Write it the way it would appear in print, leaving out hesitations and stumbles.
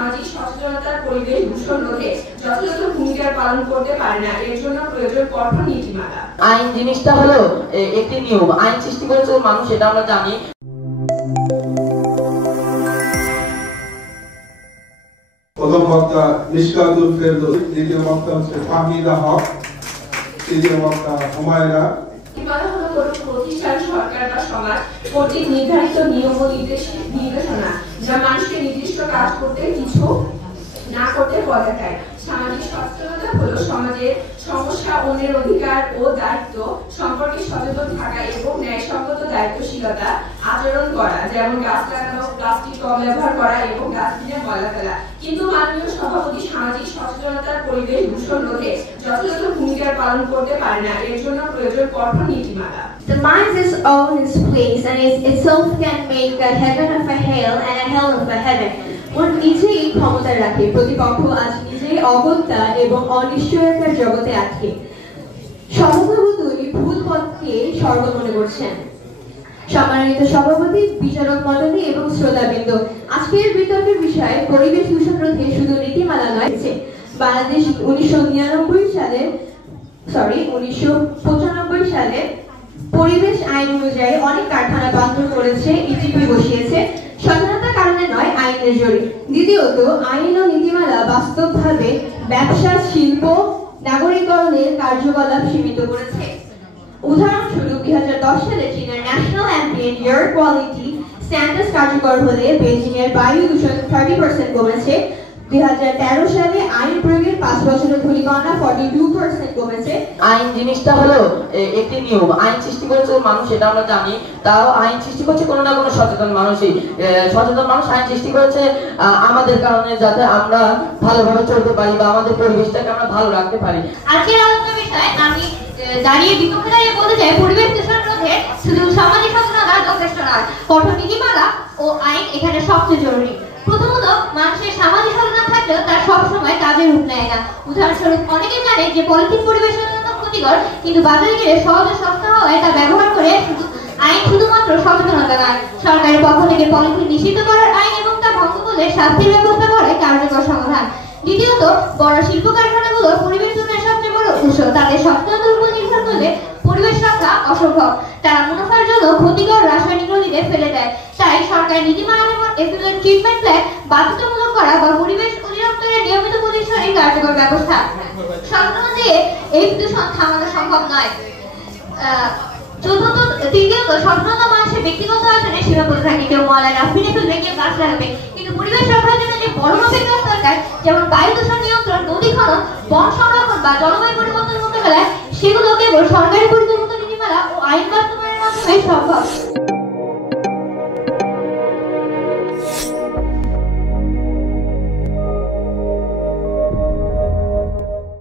সামাজিক সচেতনতার পরিবেশ দূষণ রোধে যথাযথ ভূমিকা পালন করতে পারে না। এর জন্য প্রয়োজন কঠোর নীতিমালা। আইন জিনিসটা হলো একটি নিয়ম, আইন সৃষ্টি করেছে মানুষ, এটা আমরা জানি। প্রথম বক্তা মিশকাতুল ফেরদৌস, দ্বিতীয় বক্তা হচ্ছে ফাহমিদা হক, তৃতীয় বক্তা হুমায়রা। নীতিমালা হলো কোনো প্রতিষ্ঠান, সরকার বা সমাজ কর্তৃক নির্ধারিত নিয়ম ও নির্দেশনা যা মানুষকে নির্দিষ্ট কাজ করতে কিছু না করতে বলা দেখায়। সামাজিক সচেতনতা হলো সমাজের সমস্যা, অন্যের অধিকার ও দায়িত্ব সম্পর্কে সচেতন থাকা এবং ন্যায়সঙ্গত দায়িত্বশীলতা আচরণ করা, যেমন গাছ লাগানো, প্লাস্টিক কম ব্যবহার করা এবং ডাস্টবিনে ময়লা ফেলা। কিন্তু মাননীয় সভাপতি সামাজিক সচেতনতার পরিবেশ দূষণ রোধে যথাযথ ভূমিকা পালন করতে পারে না। এর জন্য প্রয়োজন কঠোর নীতিমালা। The mind is own its place and itself can make a heaven of a hell and a hell of a heaven. ওর নিজেই ক্ষমতা রাখে, প্রতিপক্ষ আজ নিজেই অগত্যা এবং অনিশ্চয়তার জগতে আটকে স্বভাবতই ভুল পথকে স্বর্গ মনে করছেন। সম্মানিত সভাপতি, বিচারক মণ্ডলী এবং শ্রোতাবৃন্দ, আজকের বিতর্কের বিষয় পরিবেশ দূষণ রোধে শুধু নীতিমালা নয়, বাংলাদেশ 1995 সালে পরিবেশ আইন অনুযায়ী অনেক কারখানা বন্ধ করেছে, ইটিপি বসিয়েছে, সচেতনতার কারণে নয়, আইনের জোরে। দ্বিতীয়ত, আইন ও নীতিমালা বাস্তবভাবে ব্যবসা, শিল্প, নাগরিকরণের কার্যকলাপ সীমিত করেছে। উদাহরণস্বরূপ 2010 সালে চীনের national ambient air quality standards কার্যকর হলে বেইজিং এর বায়ু দূষণ 30% কমেছে। 2013 সালে আইন প্রয়োগের 5 বছরের ধূলিকণা 42% কমেছে। আইন জিনিসটা হলো একটি নিয়ম, আইন সৃষ্টি করেছে মানুষ, এটা আমরা জানি। তাও আইন সৃষ্টি করছে কোনো না কোনো সচেতন মানুষই। সচেতন মানুষ আইন সৃষ্টি করেছে আমাদের কারণে, যাতে আমরা ভালোভাবে চলতে পারি বা আমাদের পরিবেশটাকে আমরা ভালো রাখতে পারি। আজকের আলোচনার বিষয় আমি বিপক্ষে দাঁড়িয়ে বলতে চাই, পরিবেশ দূষণ রোধে শুধু সামাজিক সচেতনতা যথেষ্ট নয়, কঠোর নীতিমালা ও আইন এখানে সবচেয়ে জরুরি। প্রথমত, মানুষের সামাজিক সচেতনতা থাকলেও তার সবসময় কাজে রূপ নেয় না। উদাহরণস্বরূপ, অনেকে জানে যে পলিথিন পরিবেশের জন্য ক্ষতিকর, কিন্তু বাজারে গেলে সহজে সস্তা হওয়ায় তা ব্যবহার করে আইন শুধুমাত্র সচেতনতা নয়, সরকারের পক্ষ থেকে পলিথিন নিষিদ্ধ করার আইন এবং তা ভঙ্গ করলে শাস্তির ব্যবস্থা করে কার্যকর সমাধান। দ্বিতীয়ত, বড় শিল্প কারখানাগুলো পরিবেশ দূষণের সবচেয়ে বড় উৎস। তাদের সচেতনতার উপর নির্ভর করলে পরিবেশ রক্ষা অসম্ভব। তারা মুনাফার জন্য ক্ষতিকর রাসায়নিক নদীতে ফেলে দেয়। তাই সরকারি নীতিমালা যেমন এফ্লুয়েন্ট ট্রিটমেন্ট প্ল্যান্ট বাধ্যতামূলক করা বা পরিবেশ অধিদপ্তরের নিয়মিত পরিচালনার কার্যকর ব্যবস্থা। সচেতনতা দিয়ে এই দূষণ থামানো সম্ভব নয়। তৃতীয়ত, সচেতনতা মানুষের ব্যক্তিগত আচরণে সীমাবদ্ধ থাকে। কেউ ময়লা ডাস্টবিনে ফেলবে, কেউ গাছ লাগাবে, কিন্তু পরিবেশ রক্ষার জন্য যে বড় মাপের কাজ দরকার, যেমন বায়ু দূষণ নিয়ন্ত্রণ, নদী খনন, বন সংরক্ষণ বা জলবায়ু পরিবর্তন মোকাবেলায়, সেগুলো কেবল সরকারি পরিকল্পিত নীতিমালা ও আইন বাস্তবায়নের মাধ্যমে সম্ভব।